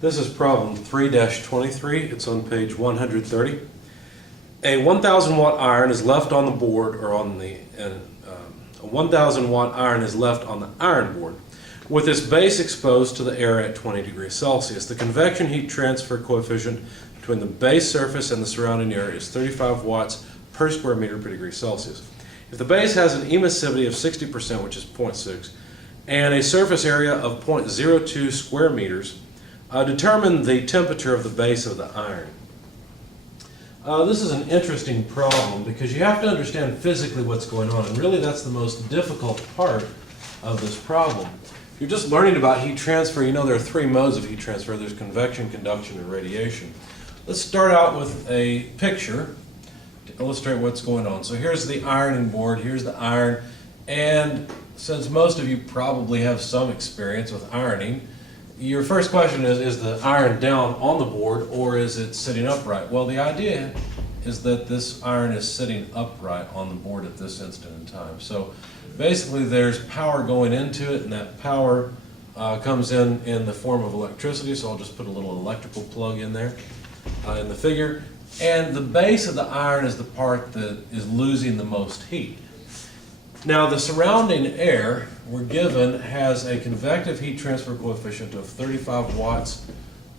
This is problem 3-23. It's on page 130. A 1,000 watt iron is left on the board, or on the a 1,000 watt iron is left on the iron board with its base exposed to the air at 20 degrees Celsius. The convection heat transfer coefficient between the base surface and the surrounding air is 35 watts per square meter per degree Celsius. If the base has an emissivity of 60%, which is 0.6, and a surface area of 0.02 square meters, determine the temperature of the base of the iron. This is an interesting problem because you have to understand physically what's going on, and really that's the most difficult part of this problem. If you're just learning about heat transfer, you know there are three modes of heat transfer. There's convection, conduction, and radiation. Let's start out with a picture to illustrate what's going on. So here's the ironing board, here's the iron, and since most of you probably have some experience with ironing, your first question is the iron down on the board or is it sitting upright? Well, the idea is that this iron is sitting upright on the board at this instant in time. So basically there's power going into it, and that power comes in the form of electricity, so I'll just put a little electrical plug in there in the figure. And the base of the iron is the part that is losing the most heat. Now the surrounding air we're given has a convective heat transfer coefficient of 35 watts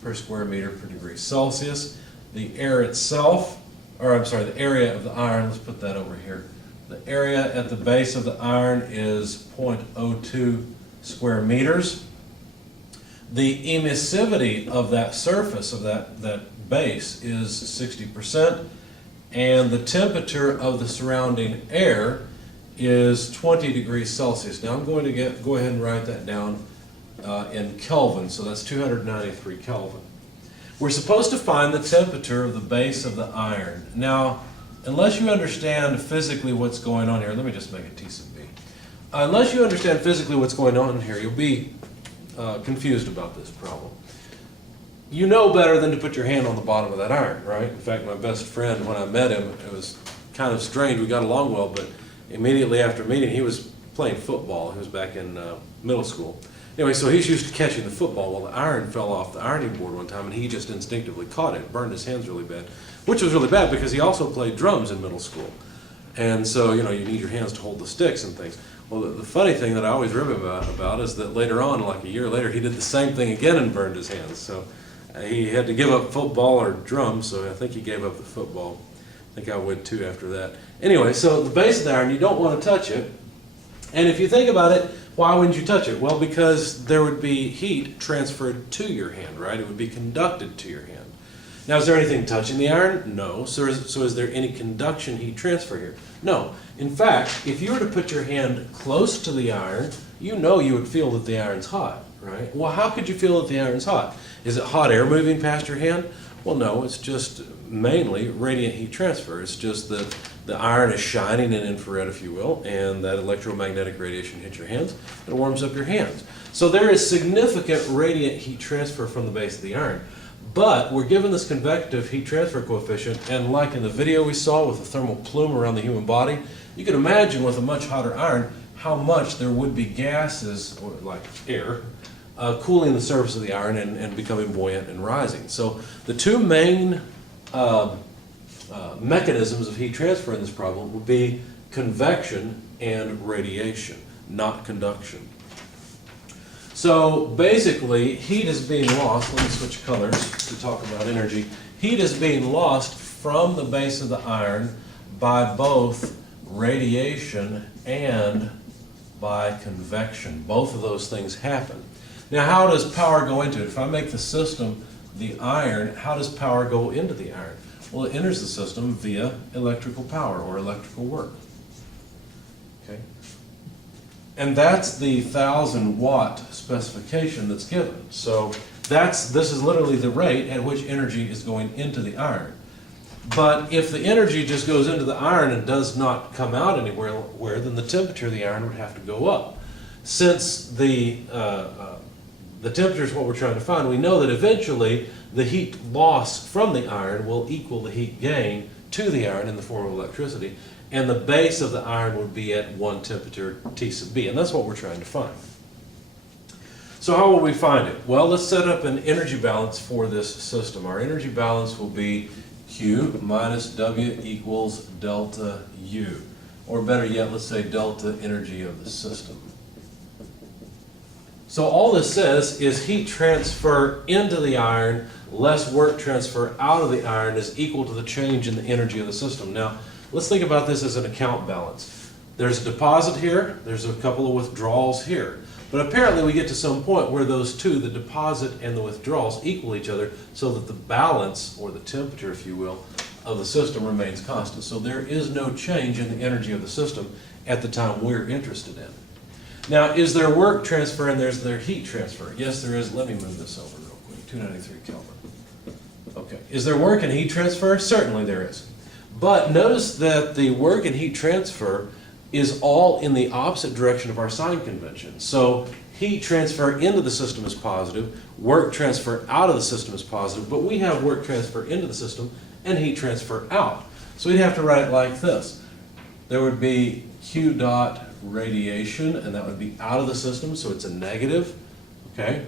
per square meter per degree Celsius. The air itself, or I'm sorry, the area of the iron, let's put that over here. The area at the base of the iron is 0.02 square meters. The emissivity of that surface, of that base, is 60%, and the temperature of the surrounding air is 20 degrees Celsius. Now I'm going to go ahead and write that down in Kelvin, so that's 293 Kelvin. We're supposed to find the temperature of the base of the iron. Now, unless you understand physically what's going on here, let me just make it T sub B. Unless you understand physically what's going on here, you'll be confused about this problem. You know better than to put your hand on the bottom of that iron, right? In fact, my best friend, when I met him, it was kind of strange. We got along well, but immediately after meeting, he was playing football. He was back in middle school. Anyway, so he's used to catching the football. Well, the iron fell off the ironing board one time, and he just instinctively caught it, burned his hands really bad, which was really bad because he also played drums in middle school. And so, you know, you need your hands to hold the sticks and things. Well, the funny thing that I always rib him about is that later on, like a year later, he did the same thing again and burned his hands. So he had to give up football or drums, so I think he gave up the football. I think I would too after that. Anyway, so the base of the iron, you don't want to touch it. And if you think about it, why wouldn't you touch it? Well, because there would be heat transferred to your hand, right? It would be conducted to your hand. Now, is there anything touching the iron? No. So is there any conduction heat transfer here? No. In fact, if you were to put your hand close to the iron, you know you would feel that the iron's hot, right? Well, how could you feel that the iron's hot? Is it hot air moving past your hand? Well, no, it's just mainly radiant heat transfer. It's just that the iron is shining in infrared, if you will, and that electromagnetic radiation hits your hands and warms up your hands. So there is significant radiant heat transfer from the base of the iron. But we're given this convective heat transfer coefficient, and like in the video we saw with the thermal plume around the human body, you can imagine with a much hotter iron how much there would be gases, or like air, cooling the surface of the iron and becoming buoyant and rising. So the two main mechanisms of heat transfer in this problem would be convection and radiation, not conduction. So basically, heat is being lost. Let me switch colors to talk about energy. Heat is being lost from the base of the iron by both radiation and by convection. Both of those things happen. Now, how does power go into it? If I make the system the iron, how does power go into the iron? Well, it enters the system via electrical power or electrical work. Okay? And that's the 1,000 watt specification that's given. So this is literally the rate at which energy is going into the iron. But if the energy just goes into the iron and does not come out anywhere, then the temperature of the iron would have to go up. Since the temperature is what we're trying to find, we know that eventually the heat loss from the iron will equal the heat gain to the iron in the form of electricity, and the base of the iron would be at one temperature, T sub B, and that's what we're trying to find. So So how will we find it? Well, let's set up an energy balance for this system. Our energy balance will be Q minus W equals delta U. Or better yet, let's say delta energy of the system. So all this says is heat transfer into the iron less work transfer out of the iron is equal to the change in the energy of the system. Now, let's think about this as an account balance. There's a deposit here, there's a couple of withdrawals here. But apparently we get to some point where those two, the deposit and the withdrawals, equal each other so that the balance, or the temperature if you will, of the system remains constant. So there is no change in the energy of the system at the time we're interested in. Now, is there work transfer and there's there heat transfer? Yes, there is. Let me move this over real quick. 293 Kelvin. Okay. Is there work and heat transfer? Certainly there is. But notice that the work and heat transfer is all in the opposite direction of our sign convention. So heat transfer into the system is positive, work transfer out of the system is positive, but we have work transfer into the system and heat transfer out. So we'd have to write it like this. There would be Q dot radiation, and that would be out of the system, so it's a negative. Okay.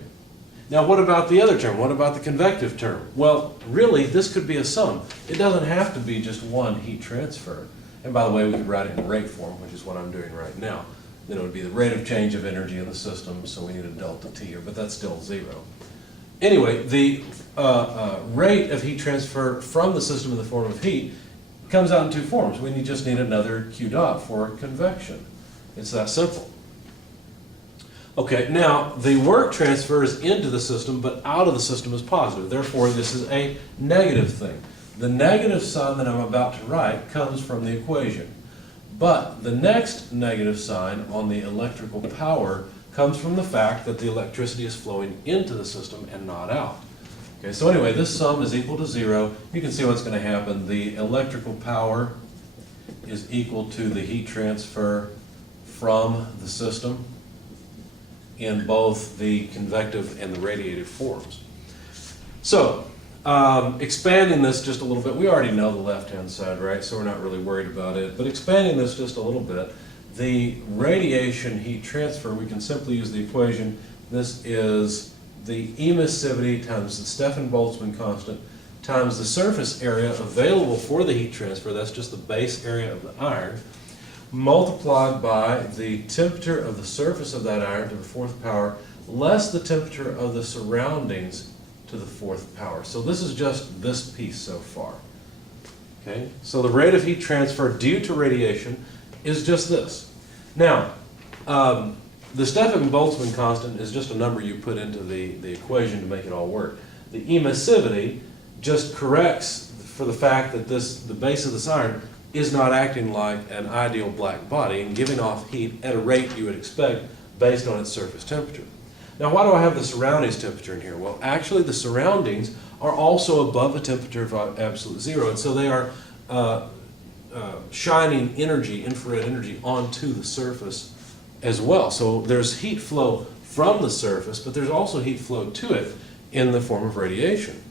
Now what about the other term? What about the convective term? Well, really, this could be a sum. It doesn't have to be just one heat transfer. And by the way, we could write it in rate form, which is what I'm doing right now. Then it would be the rate of change of energy in the system, so we need a delta T here, but that's still zero. Anyway, the rate of heat transfer from the system in the form of heat comes out in two forms. We just need another Q dot for convection. It's that simple. Okay, now the work transfers into the system, but out of the system is positive. Therefore, this is a negative thing. The negative sign that I'm about to write comes from the equation. But the next negative sign on the electrical power comes from the fact that the electricity is flowing into the system and not out. Okay, so anyway, this sum is equal to zero. You can see what's going to happen. The electrical power is equal to the heat transfer from the system in both the convective and the radiative forms. So, expanding this just a little bit, we already know the left-hand side, right? So we're not really worried about it. But expanding this just a little bit, the radiation heat transfer, we can simply use the equation. This is the emissivity times the Stefan-Boltzmann constant times the surface area available for the heat transfer, that's just the base area of the iron, multiplied by the temperature of the surface of that iron to the fourth power, less the temperature of the surroundings to the fourth power. So this is just this piece so far. Okay, so the rate of heat transfer due to radiation is just this. Now, the Stefan-Boltzmann constant is just a number you put into the equation to make it all work. The emissivity just corrects for the fact that the base of this iron is not acting like an ideal black body and giving off heat at a rate you would expect based on its surface temperature. Now, why do I have the surroundings temperature in here? Well, actually the surroundings are also above a temperature of absolute zero, and so they are shining energy, infrared energy, onto the surface as well. So there's heat flow from the surface, but there's also heat flow to it in the form of radiation.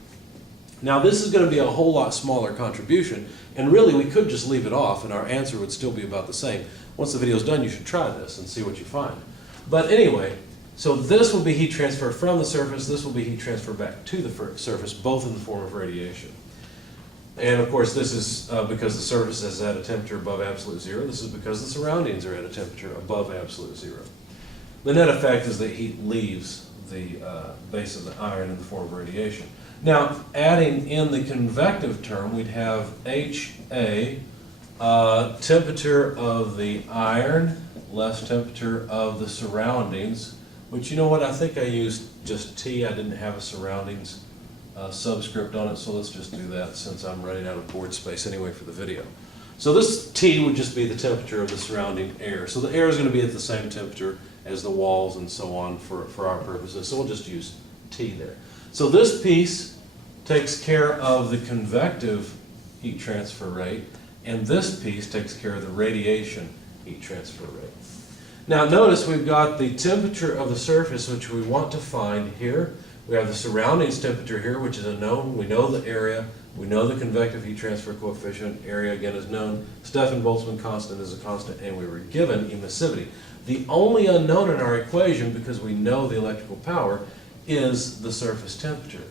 Now this is going to be a whole lot smaller contribution, and really we could just leave it off and our answer would still be about the same. Once the video is done, you should try this and see what you find. But anyway, so this will be heat transfer from the surface, this will be heat transfer back to the surface, both in the form of radiation. And of course this is because the surface is at a temperature above absolute zero. This is because the surroundings are at a temperature above absolute zero. The net effect is that heat leaves the base of the iron in the form of radiation. Now, adding in the convective term, we'd have HA, temperature of the iron, less temperature of the surroundings, which, you know what, I think I used just T. I didn't have a surroundings subscript on it, so let's just do that since I'm running out of board space anyway for the video. So this T would just be the temperature of the surrounding air. So the air is going to be at the same temperature as the walls and so on for our purposes, so we'll just use T there. So this piece takes care of the convective heat transfer rate, and this piece takes care of the radiation heat transfer rate. Now notice we've got the temperature of the surface, which we want to find here. We have the surroundings temperature here, which is a known. We know the area. We know the convective heat transfer coefficient. Area, again, is known. Stefan-Boltzmann constant is a constant, and we were given emissivity. The only unknown in our equation, because we know the electrical power, is the surface temperature.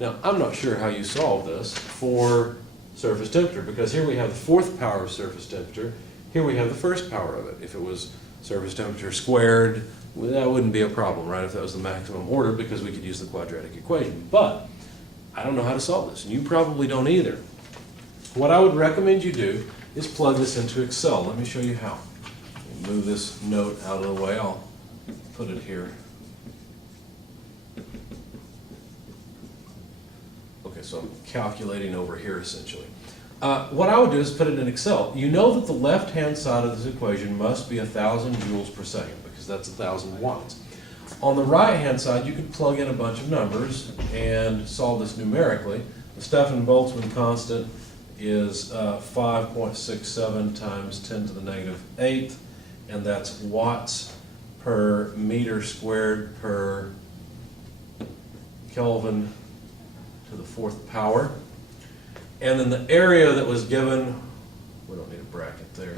Now, I'm not sure how you solve this for surface temperature, because here we have the fourth power of surface temperature. Here we have the first power of it. If it was surface temperature squared, well, that wouldn't be a problem, right, if that was the maximum order, because we could use the quadratic equation. But I don't know how to solve this, and you probably don't either. What I would recommend you do is plug this into Excel. Let me show you how. Move this note out of the way. I'll put it here. Okay, so I'm calculating over here essentially. What I would do is put it in Excel. You know that the left-hand side of this equation must be 1,000 joules per second, because that's 1,000 watts. On the right-hand side, you could plug in a bunch of numbers and solve this numerically. The Stefan-Boltzmann constant is 5.67 times 10 to the negative 8th, and that's watts per meter squared per Kelvin to the fourth power. And then the area that was given, we don't need a bracket there.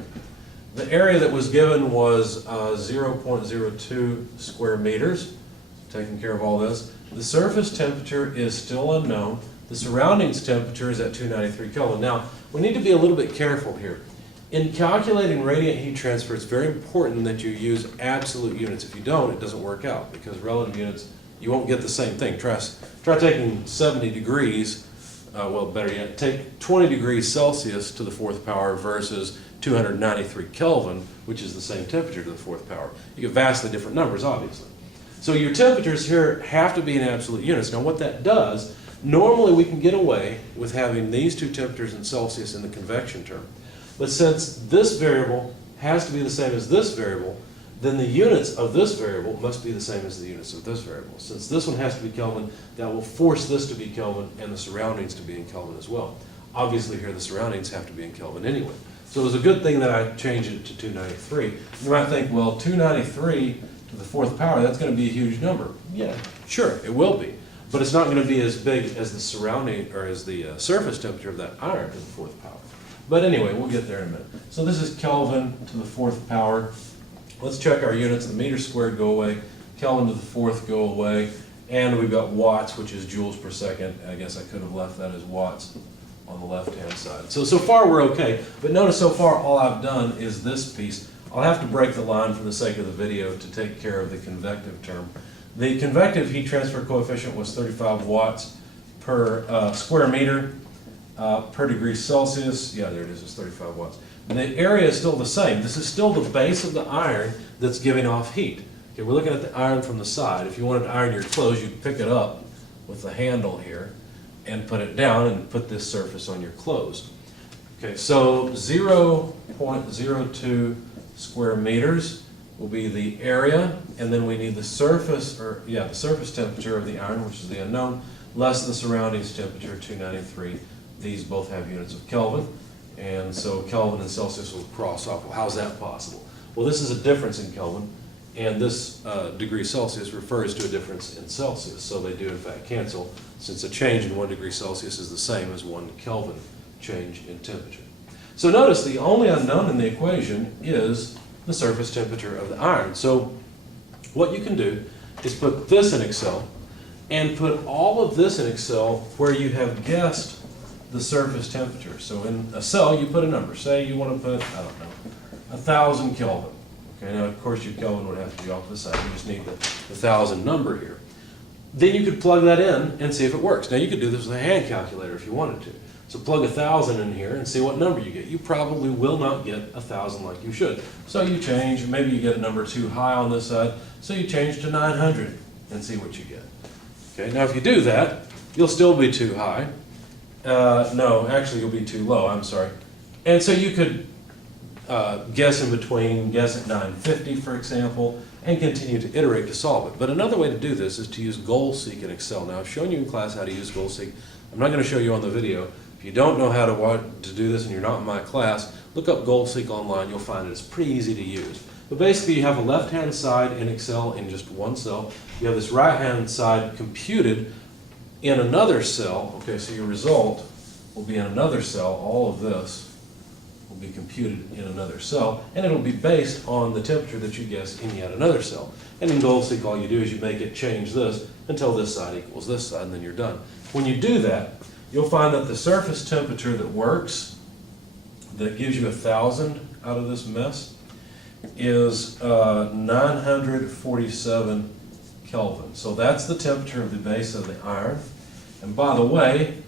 The area that was given was 0.02 square meters, taking care of all this. The surface temperature is still unknown. The surroundings temperature is at 293 Kelvin. Now, we need to be a little bit careful here. In calculating radiant heat transfer, it's very important that you use absolute units. If you don't, it doesn't work out, because relative units, you won't get the same thing. Try taking 70 degrees, well, better yet, take 20 degrees Celsius to the fourth power versus 293 Kelvin, which is the same temperature to the fourth power. You get vastly different numbers, obviously. So your temperatures here have to be in absolute units. Now what that does, normally we can get away with having these two temperatures in Celsius in the convection term. But since this variable has to be the same as this variable, then the units of this variable must be the same as the units of this variable. Since this one has to be Kelvin, that will force this to be Kelvin and the surroundings to be in Kelvin as well. Obviously here the surroundings have to be in Kelvin anyway. So it was a good thing that I changed it to 293. You might think, well, 293 to the fourth power, that's going to be a huge number. Yeah, sure, it will be. But it's not going to be as big as the surrounding, or as the surface temperature of that iron to the fourth power. But anyway, we'll get there in a minute. So this is Kelvin to the fourth power. Let's check our units. The meters squared go away, Kelvin to the fourth go away, and we've got watts, which is joules per second. I guess I could have left that as watts on the left-hand side. So far we're okay, but notice so far all I've done is this piece. I'll have to break the line for the sake of the video to take care of the convective term. The convective heat transfer coefficient was 35 watts per square meter per degree Celsius. Yeah, there it is, it's 35 watts. And the area is still the same. This is still the base of the iron that's giving off heat. Okay, we're looking at the iron from the side. If you wanted to iron your clothes, you'd pick it up with the handle here and put it down and put this surface on your clothes. Okay, so 0.02 square meters will be the area, and then we need the surface, the surface temperature of the iron, which is the unknown, less the surroundings temperature, 293. These both have units of Kelvin. And so Kelvin and Celsius will cross off. Well, how's that possible? Well, this is a difference in Kelvin, and this degree Celsius refers to a difference in Celsius. So they do, in fact, cancel, since a change in 1 degree Celsius is the same as 1 Kelvin change in temperature. So notice the only unknown in the equation is the surface temperature of the iron. So what you can do is put this in Excel and put all of this in Excel where you have guessed the surface temperature. So in a cell, you put a number. Say you want to put, I don't know, 1,000 Kelvin. Okay, now of course your Kelvin would have to be off to the side. You just need the 1,000 number here. Then you could plug that in and see if it works. Now you could do this with a hand calculator if you wanted to. So plug 1,000 in here and see what number you get. You probably will not get 1,000 like you should. So you change, maybe you get a number too high on this side, so you change to 900 and see what you get. Okay, now if you do that, you'll still be too high. No, actually you'll be too low, I'm sorry. And so you could guess in between, guess at 950 for example, and continue to iterate to solve it. But another way to do this is to use goal-seek in Excel. Now I've shown you in class how to use goal-seek. I'm not going to show you on the video. If you don't know how to do this and you're not in my class, look up goal-seek online. You'll find it. It's pretty easy to use. But basically you have a left-hand side in Excel in just one cell. You have this right-hand side computed in another cell. Okay, so your result will be in another cell. All of this will be computed in another cell, and it'll be based on the temperature that you guessed in yet another cell. And in GoldSeek, all you do is you make it change this until this side equals this side, and then you're done. When you do that, you'll find that the surface temperature that works, that gives you 1,000 out of this mess, is 947 Kelvin. So that's the temperature of the base of the iron. And by the way,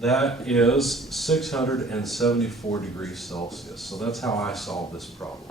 that is 674 degrees Celsius. So that's how I solve this problem.